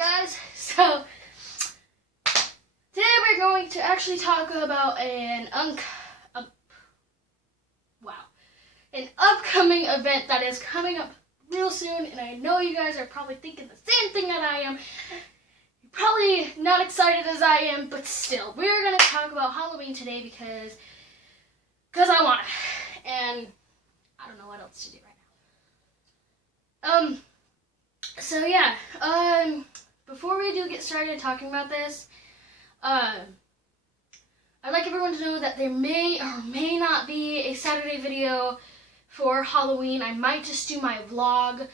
guys, so today we're going to actually talk about an upcoming event that is coming up real soon, and I know you guys are probably thinking the same thing that I am. You're probably not excited as I am, but still, we're going to talk about Halloween today because I want to, and I don't know what else to do right now. So yeah, before we do get started talking about this, I'd like everyone to know that there may or may not be a Saturday video for Halloween. I might just do my vlog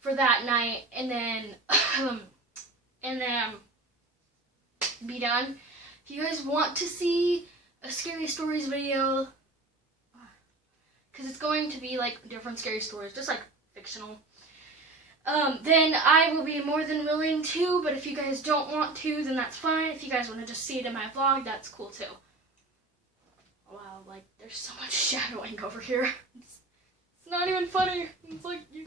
for that night and then be done. If you guys want to see a Scary Stories video, because it's going to be like different scary stories, just like fictional, then I will be more than willing to, but if you guys don't want to, then that's fine. If you guys want to just see it in my vlog, that's cool too. Wow, like, there's so much shadowing over here. It's not even funny. It's like, you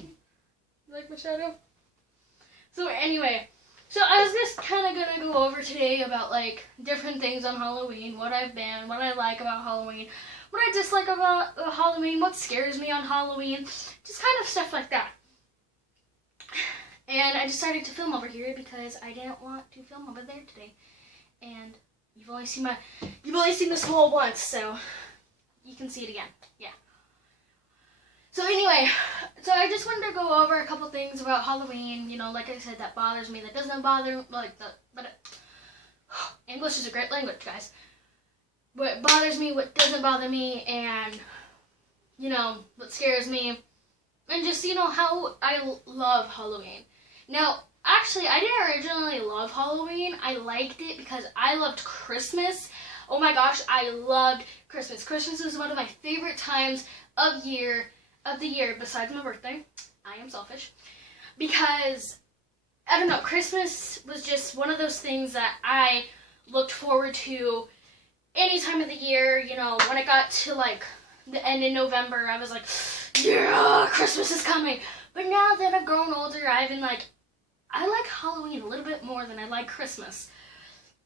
like my shadow? So anyway, so I was just kind of going to go over today about, like, different things on Halloween, what I've been, what I like about Halloween, what I dislike about Halloween, what scares me on Halloween, just kind of stuff like that. And I decided to film over here because I didn't want to film over there today. And you've only seen this hole once, so you can see it again. Yeah. So anyway, so I just wanted to go over a couple things about Halloween, you know, like I said, that bothers me, that doesn't bother, English is a great language, guys. What bothers me, what doesn't bother me, and, you know, what scares me, and just, you know, how I love Halloween. Now, actually, I didn't originally love Halloween. I liked it because I loved Christmas. Oh my gosh, I loved Christmas. Christmas is one of my favorite times of the year, besides my birthday. I am selfish. Because, I don't know, Christmas was just one of those things that I looked forward to any time of the year. You know, when it got to, like, the end of November, I was like, yeah, Christmas is coming. But now that I've grown older, I've been like, I like Halloween a little bit more than I like Christmas.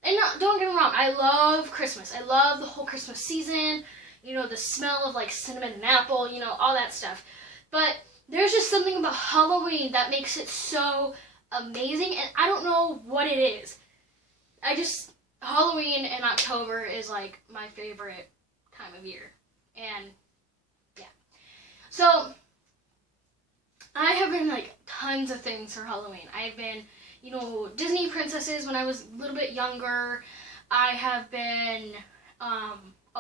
And no, don't get me wrong, I love Christmas. I love the whole Christmas season, you know, the smell of like cinnamon and apple, you know, all that stuff. But there's just something about Halloween that makes it so amazing, and I don't know what it is. Halloween in October is like my favorite time of year. And yeah. So I have been like tons of things for Halloween. I've been, you know, Disney princesses when I was a little bit younger. I have been a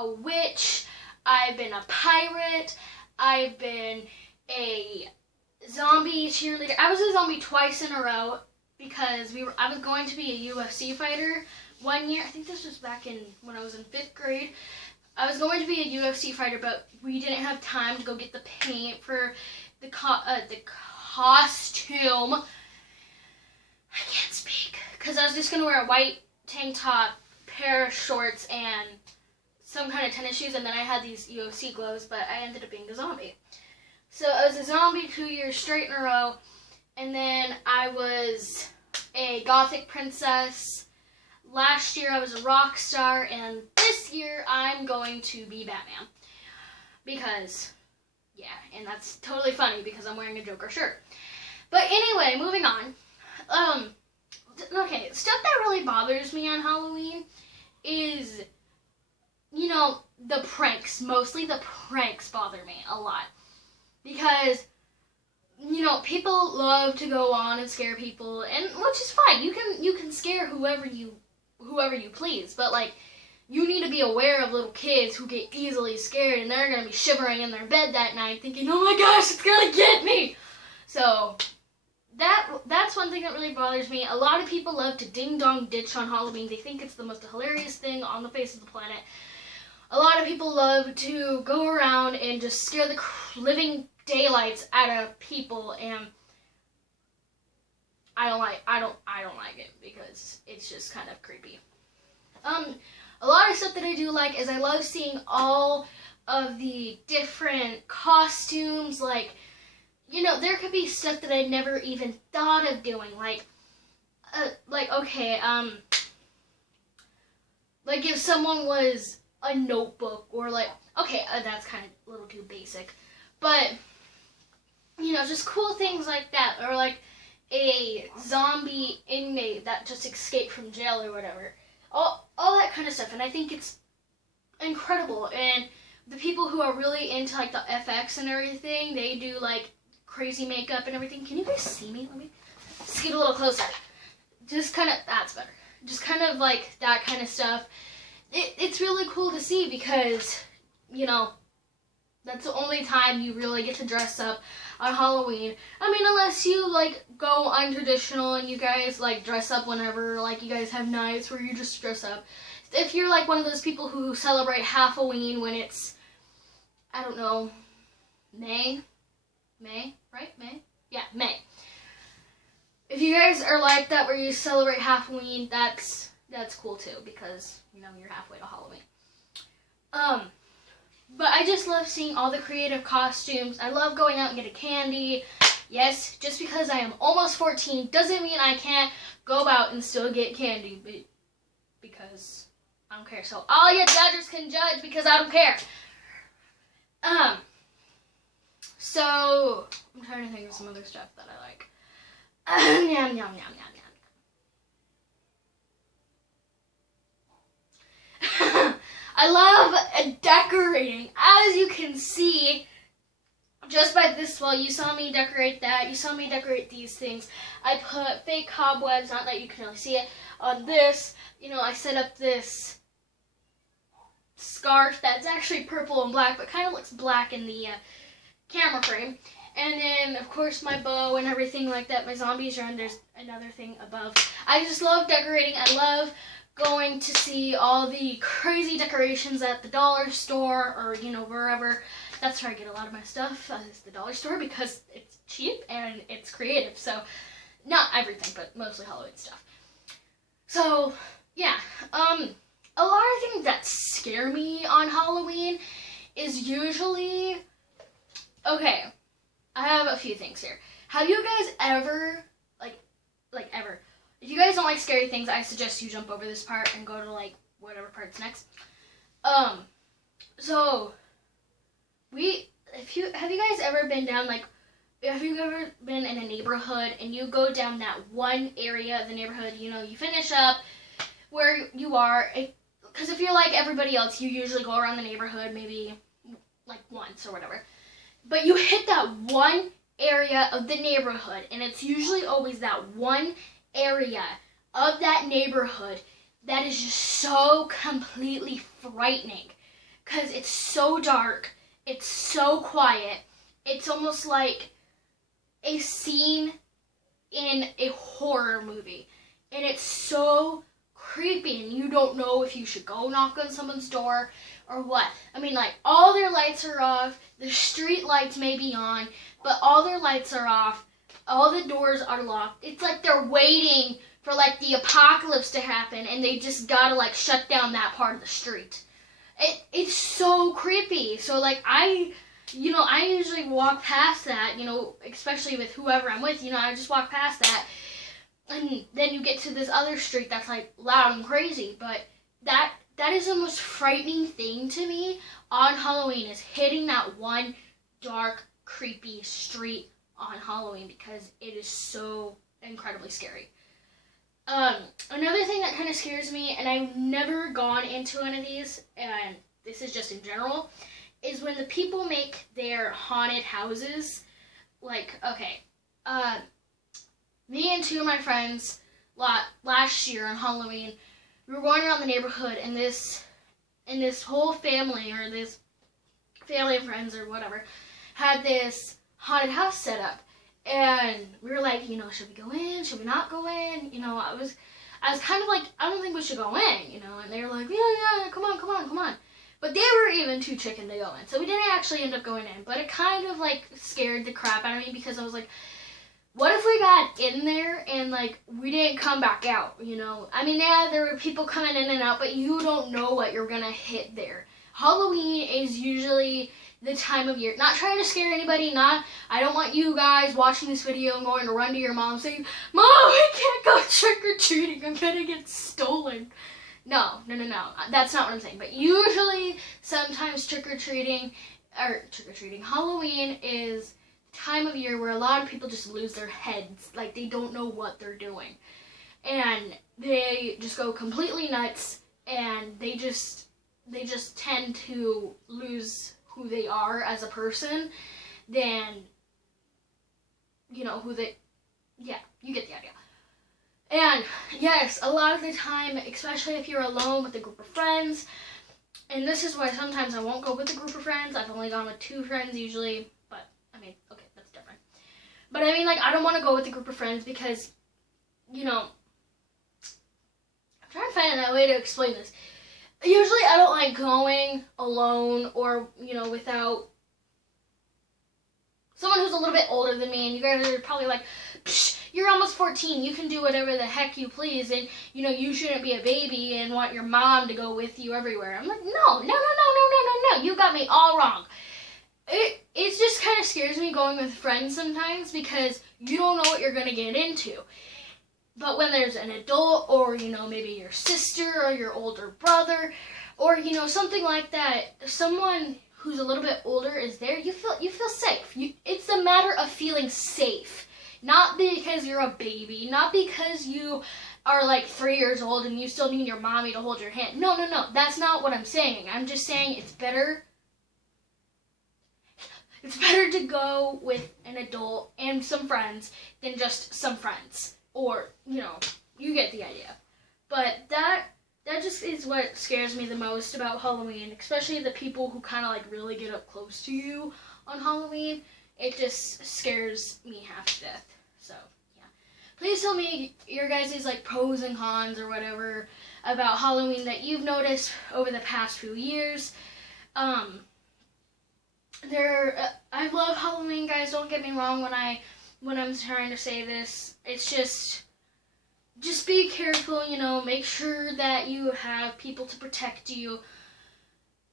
witch. I've been a pirate. I've been a zombie cheerleader. I was a zombie twice in a row because I was going to be a UFC fighter one year. I think this was back when I was in 5th grade. I was going to be a UFC fighter, but we didn't have time to go get the paint for the costume. I can't speak. Because I was just going to wear a white tank top, pair of shorts, and some kind of tennis shoes, and then I had these UFC gloves, but I ended up being a zombie. So I was a zombie 2 years straight in a row, and then I was a gothic princess. Last year I was a rock star, and this year I'm going to be Batman. Because, yeah, and that's totally funny because I'm wearing a Joker shirt. But anyway, moving on. Okay, stuff that really bothers me on Halloween is, you know, the pranks. Mostly the pranks bother me a lot. Because, you know, people love to go on and scare people, and which is fine. You can scare whoever you please, but like, you need to be aware of little kids who get easily scared, and they're gonna be shivering in their bed that night thinking, oh my gosh, it's gonna get me. So that's one thing that really bothers me. A lot of people love to ding dong ditch on Halloween. They think it's the most hilarious thing on the face of the planet. A lot of people love to go around and just scare the living daylights out of people, and I don't like it because it's just kind of creepy. A lot of stuff that I do like is I love seeing all of the different costumes. Like, you know, there could be stuff that I never even thought of doing. Like, like, okay, like if someone was a notebook, or like, okay, that's kind of a little too basic, but, you know, just cool things like that, or like a zombie inmate that just escaped from jail or whatever, all that kind of stuff, and I think it's incredible. And the people who are really into like the FX and everything, they do like crazy makeup and everything. Can you guys see me? Let me just get a little closer. Just kind of, that's better. Just kind of like that kind of stuff. It's really cool to see, because, you know, that's the only time you really get to dress up on Halloween. I mean, unless you like go untraditional and you guys like dress up whenever, like you guys have nights where you just dress up. If you're like one of those people who celebrate Halloween when it's, I don't know, May, right? May? Yeah, May. If you guys are like that where you celebrate Halloween, that's cool too, because, you know, you're halfway to Halloween. But I just love seeing all the creative costumes. I love going out and getting candy. Yes, just because I am almost 14 doesn't mean I can't go out and still get candy, but because I don't care. So all you judges can judge, because I don't care. So I'm trying to think of some other stuff that I like. Yum, yum, yum, yum, yum. I love decorating. As you can see, just by this wall, you saw me decorate that. You saw me decorate these things. I put fake cobwebs, not that you can really see it, on this. You know, I set up this scarf that's actually purple and black, but kind of looks black in the camera frame. And then, of course, my bow and everything like that. My zombies are on. There's another thing above. I just love decorating. I love going to see all the crazy decorations at the dollar store, or, you know, wherever. That's where I get a lot of my stuff, is the dollar store, because it's cheap and it's creative. So, not everything, but mostly Halloween stuff. So, yeah. A lot of things that scare me on Halloween is usually, okay, I have a few things here. Have you guys ever, like ever, if you guys don't like scary things, I suggest you jump over this part and go to like whatever part's next. So have you guys ever been down, like, have you ever been in a neighborhood and you go down that one area of the neighborhood, you know, you finish up where you are, because if you're like everybody else, you usually go around the neighborhood maybe like once or whatever, but you hit that one area of the neighborhood, and it's usually always that one area of that neighborhood that is just so completely frightening, because it's so dark, it's so quiet, it's almost like a scene in a horror movie, and it's so creepy, and you don't know if you should go knock on someone's door or what. I mean, like, all their lights are off, the street lights may be on, but all their lights are off, all the doors are locked. It's like they're waiting for, like, the apocalypse to happen, and they just gotta, like, shut down that part of the street. It's so creepy. So, like, I usually walk past that, you know, especially with whoever I'm with, you know, I just walk past that, and then you get to this other street that's, like, loud and crazy, but that is the most frightening thing to me on Halloween, is hitting that one dark, creepy street on Halloween, because it is so incredibly scary. Another thing that kind of scares me, and I've never gone into one of these, and this is just in general, is when the people make their haunted houses. Like, okay, me and two of my friends last year on Halloween, we were going around the neighborhood, and this whole family, or this family of friends or whatever, had this haunted house set up. And we were like, you know, should we go in? Should we not go in? You know, I was kind of like, I don't think we should go in, you know. And they were like, yeah, come on. But they were even too chicken to go in. So we didn't actually end up going in. But it kind of, like, scared the crap out of me, because I was like, what if we got in there and, like, we didn't come back out, you know? I mean, yeah, there were people coming in and out, but you don't know what you're going to hit there. Halloween is usually the time of year. Not trying to scare anybody, I don't want you guys watching this video and going to run to your mom saying, Mom, we can't go trick-or-treating, I'm gonna get stolen. No. That's not what I'm saying. But usually, sometimes trick-or-treating, Halloween is the time of year where a lot of people just lose their heads. Like, they don't know what they're doing. And they just go completely nuts, and they just tend to lose who they are as a person. Then, you get the idea. And yes, a lot of the time, especially if you're alone with a group of friends, and this is why sometimes I won't go with a group of friends. I've only gone with 2 friends usually, but I mean, okay, that's different. But I mean, like, I don't want to go with a group of friends because, I'm trying to find a way to explain this. Usually I don't like going alone or, without someone who's a little bit older than me, and you guys are probably like, psh, you're almost 14, you can do whatever the heck you please, and, you shouldn't be a baby and want your mom to go with you everywhere. I'm like, no, you got me all wrong. It just kind of scares me going with friends sometimes because you don't know what you're going to get into. But when there's an adult or, maybe your sister or your older brother or, something like that, someone who's a little bit older is there, you feel safe. It's a matter of feeling safe. Not because you're a baby, not because you are like 3 years old and you still need your mommy to hold your hand. No, that's not what I'm saying. I'm just saying it's better to go with an adult and some friends than just some friends. Or, you get the idea. But that just is what scares me the most about Halloween, especially the people who kind of like really get up close to you on Halloween. It just scares me half to death. So, yeah. Please tell me your guys' like pros and cons or whatever about Halloween that you've noticed over the past few years. I love Halloween, guys. Don't get me wrong when I'm trying to say this. It's just be careful, make sure that you have people to protect you,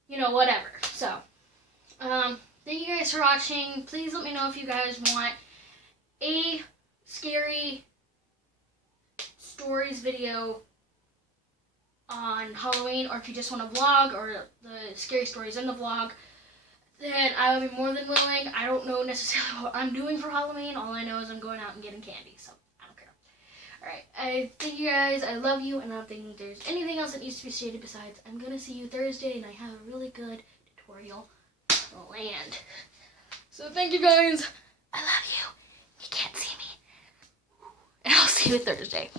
whatever. So, thank you guys for watching. Please let me know if you guys want a scary stories video on Halloween, or if you just want a vlog or the scary stories in the vlog, then I would be more than willing. I don't know necessarily what I'm doing for Halloween. All I know is I'm going out and getting candy, so I don't care. Alright, I thank you guys. I love you, and I don't think there's anything else that needs to be stated besides I'm going to see you Thursday, and I have a really good tutorial planned. So thank you guys. I love you. You can't see me. And I'll see you Thursday.